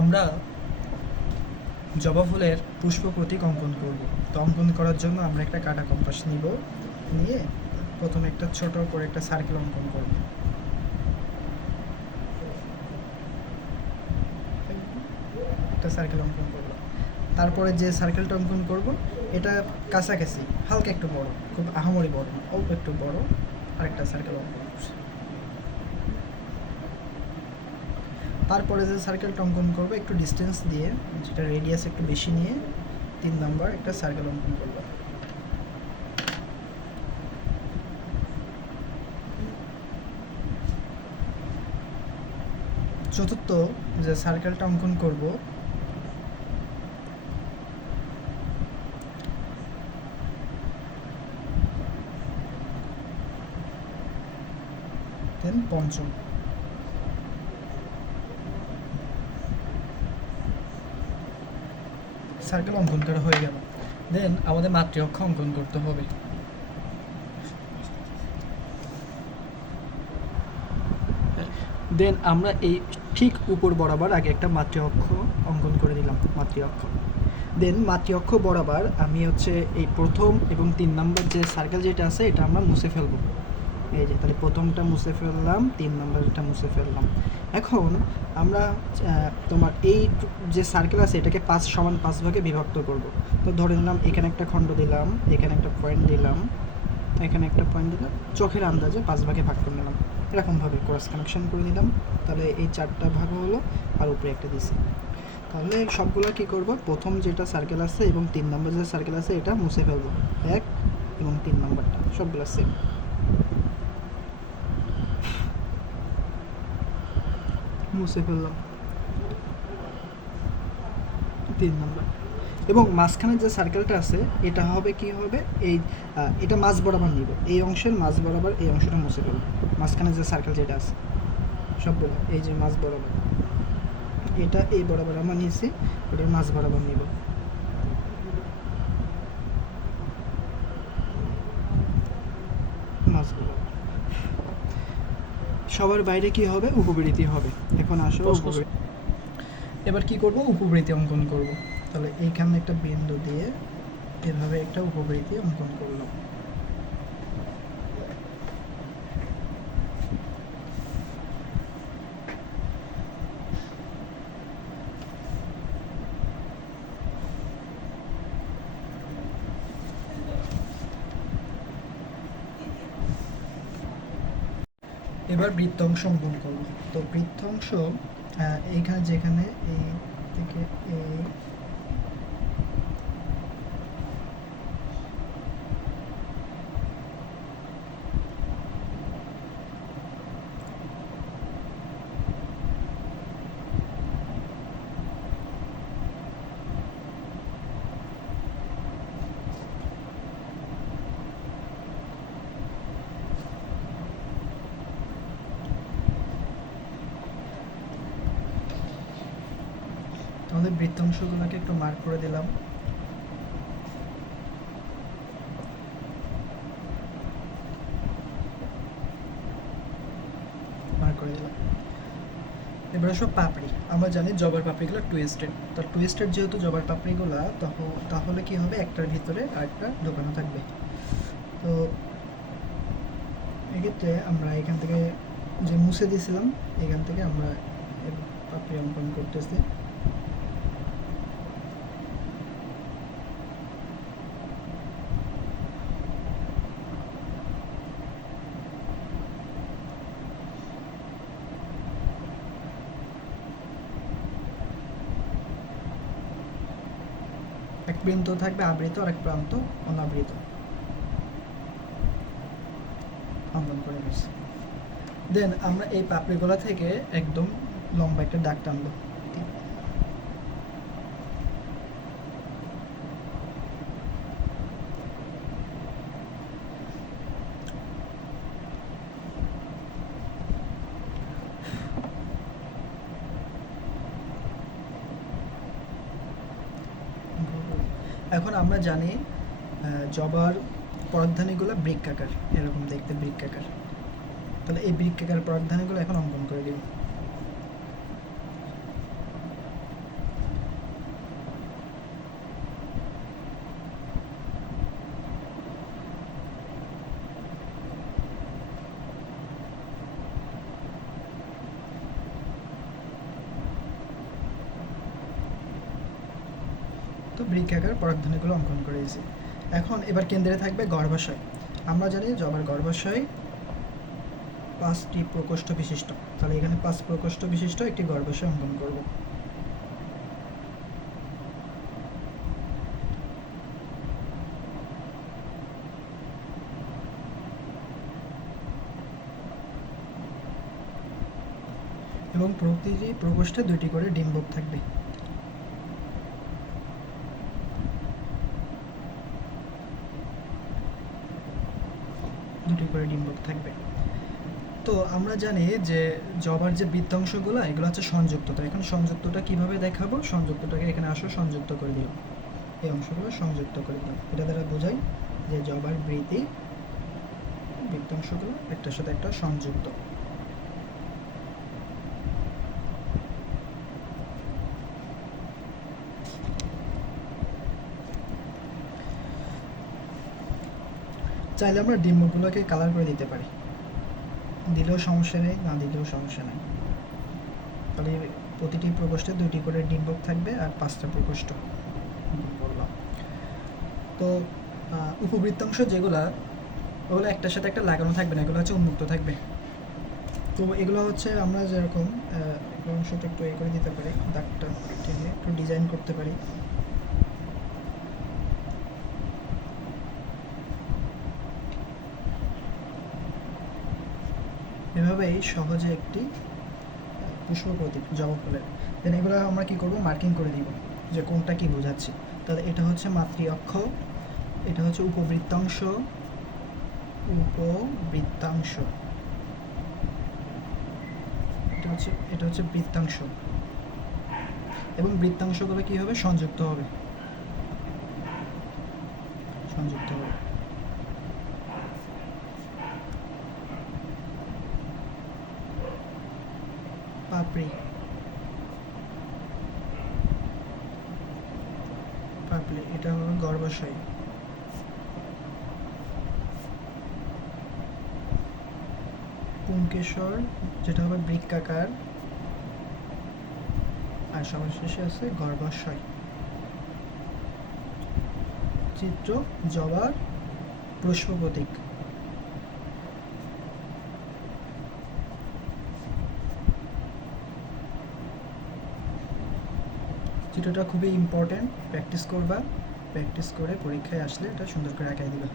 আমরা জবা ফুলের পুষ্প প্রতীক অঙ্কন করব। তো অঙ্কন করার জন্য আমরা একটা কাটা কম্পাস নিব, নিয়ে প্রথমে একটা ছোট করে একটা সার্কেল অঙ্কন করব। একটা সার্কেল অঙ্কন করব। তারপরে যে সার্কেলটা অঙ্কন করব, এটা কাছাকাছি, হালকা একটু বড়, খুব আহামরি বড় অল্প একটু বড়, আরেকটা সার্কেল অঙ্কন করছি তারপরে যে সার্কেলটা অঙ্কন করব, একটু ডিস্টেন্স দিয়ে, যেটা রেডিয়াস একটু বেশি নিয়ে, তিন নাম্বার একটা সার্কেল অঙ্কন করব। চতুর্থ যে সার্কেলটা অঙ্কন করব পঞ্চম। সার্কেল অঙ্কন করা হয়ে গেল। দেন আমাদের মাতৃ অক্ষ অঙ্কন করতে হবে। দেন আমরা এই ঠিক উপর বরাবর আগে একটা মাতৃ অক্ষ অঙ্কন করে দিলাম মাতৃ অক্ষ দেন মাতৃ অক্ষ বরাবর আমি হচ্ছে এই প্রথম এবং তিন নাম্বার যে সার্কেল যেটা আছে, এটা আমরা মুছে ফেলব। এই যে, তাহলে প্রথমটা মুছে ফেললাম, তিন নম্বরটা মুছে ফেললাম। এখন আমরা তোমার এই যে সার্কেল আছে, এটাকে পাঁচ সমান পাঁচ ভাগে বিভক্ত করব। তো ধরে নিলাম, এখানে একটা খণ্ড দিলাম, এখানে একটা পয়েন্ট দিলাম, এখানে একটা পয়েন্ট দিলাম, চোখের আন্দাজে পাঁচ ভাগে ভাগ করে নিলাম। এরকমভাবে ক্রস কানেকশন করে নিলাম। তাহলে এই চারটা ভাগ হলো, আর উপরে একটা দিছি। তাহলে সবগুলো কি করব? প্রথম যেটা সার্কেল আছে এবং তিন নম্বর যে সার্কেল আছে, এটা মুছে ফেলব। এক এবং তিন নম্বরটা, সবগুলো সেম মুছে ফেললাম। তিন নম্বর। এবং মাঝখানে যে সার্কেলটা আছে, এটা হবে কি হবে? এই এটা মাঝ বরাবর নিব। এই অংশের মাঝ বরাবর এই অংশটা মুছে ফেলব। মাঝখানে যে সার্কেল যেটা আছে, সবগুলো, এই যে মাঝ বরাবর। এটা এই বরাবর আমরা নিয়েছি ওটার মাঝ বরাবর নিব। মাঝ বরাবর। সবার বাইরে কি হবে? উপবৃত্তি হবে। এখন আসো। এবার কি করব? উপবৃত্তি অঙ্কন করব। তাহলে এইখানে একটা বিন্দু দিয়ে এভাবে একটা উপবৃত্তি অঙ্কন করলাম। এবার বৃত্ত অংশ অঙ্কন করব তো বৃত্ত অংশ এইখানে যেখানে এই থেকে এই আমাদের বৃত্তাংশগুলোকে একটু মার্ক করে দিলাম। মার্ক করে দিলাম। এবারে সব পাপড়ি। আমরা জানি জবার পাপড়িগুলো টুইস্টেড তো টুইস্টেড যেহেতু জবার পাপড়িগুলো তখন তাহলে কি হবে? একটার ভিতরে আরেকটা ঢোকানো থাকবে। তো এক্ষেত্রে আমরা এখান থেকে যে মুছে দিয়েছিলাম, এখান থেকে আমরা পাপড়ি অঙ্কন করতেছি। প্রান্ত থাকবে আবৃত আর এক প্রান্ত অনাবৃত। করে নিচ্ছি দেন আমরা এই পাপড়িগুলা থেকে একদম লম্বা একটা দাগ টানবো। এখন আমরা জানি জবার পরাগধানীগুলো বৃক্কাকার এরকম দেখতে বৃক্কাকার তাহলে এই বৃক্ষাকার পরাগধানীগুলো এখন অঙ্কন করে দিব। তো বৃক্ষাকার পরাগধানীগুলো অঙ্কন করেছি এখন এবার কেন্দ্রে থাকবে গর্ভাশয়। আমরা জানি জবার গর্ভাশয় পাঁচটি প্রকোষ্ঠ বিশিষ্ট। তাহলে এখানে পাঁচ প্রকোষ্ঠ বিশিষ্ট একটি গর্ভাশয় অঙ্কন করব। এবং প্রতিটি প্রকোষ্ঠে দুটি করে ডিম্বক থাকবে। দুটি করে ডিম্বক থাকবে। তো আমরা জানি যে জবার যে বৃত্তাংশগুলো, এগুলো হচ্ছে সংযুক্ত। তো এখন সংযুক্তটা কীভাবে দেখাবো? সংযুক্তটাকে এখানে আসো, সংযুক্ত করে দিলাম। এই অংশগুলো সংযুক্ত করে দিলাম। এটা দ্বারা বোঝাই যে জবার বৃত্তি, বৃত্তাংশগুলো একটার সাথে একটা সংযুক্ত। চাইলে আমরা ডিম্বগুলোকে কালার করে দিতে পারি। দিলেও সমস্যা নেই, না দিলেও সমস্যা নেই। তাহলে প্রতিটি প্রকোষ্ঠে দুটি করে ডিম্বক থাকবে আর পাঁচটা প্রকোষ্ঠ বললাম। তো উপবৃত্তাংশ যেগুলা, ওগুলো একটার সাথে একটা লাগানো থাকবে না, এগুলো হচ্ছে উন্মুক্ত থাকবে। তো এগুলো হচ্ছে আমরা যেরকম অংশটা একটু এ করে দিতে পারি, দাগটা একটু ডিজাইন করতে পারি। এভাবেই সহজে একটি পুষ্প প্রতীক জবা ফুলের দেন এগুলো আমরা কী করব? মার্কিং করে দিব যে কোনটা কী বোঝাচ্ছে। তাহলে এটা হচ্ছে মাতৃ অক্ষ, এটা হচ্ছে উপবৃত্তাংশ উপবৃত্তাংশ। এটা হচ্ছে এটা হচ্ছে বৃত্তাংশ। এবং বৃত্তাংশগুলো কি হবে? সংযুক্ত হবে। সংযুক্ত হবে। পাপড়ি পাপড়ি এটা হলো গর্ভাশয়। পুঙ্কেশ্বর যেটা হবে বৃক্কাকার আর সবার শেষে আছে গর্ভাশয়। চিত্র জবার পুষ্প প্রতীক চিত্রটা খুবই ইম্পর্ট্যান্ট প্র্যাকটিস করবা। প্র্যাকটিস করে পরীক্ষায় আসলে এটা সুন্দর করে আঁকাই দিবা।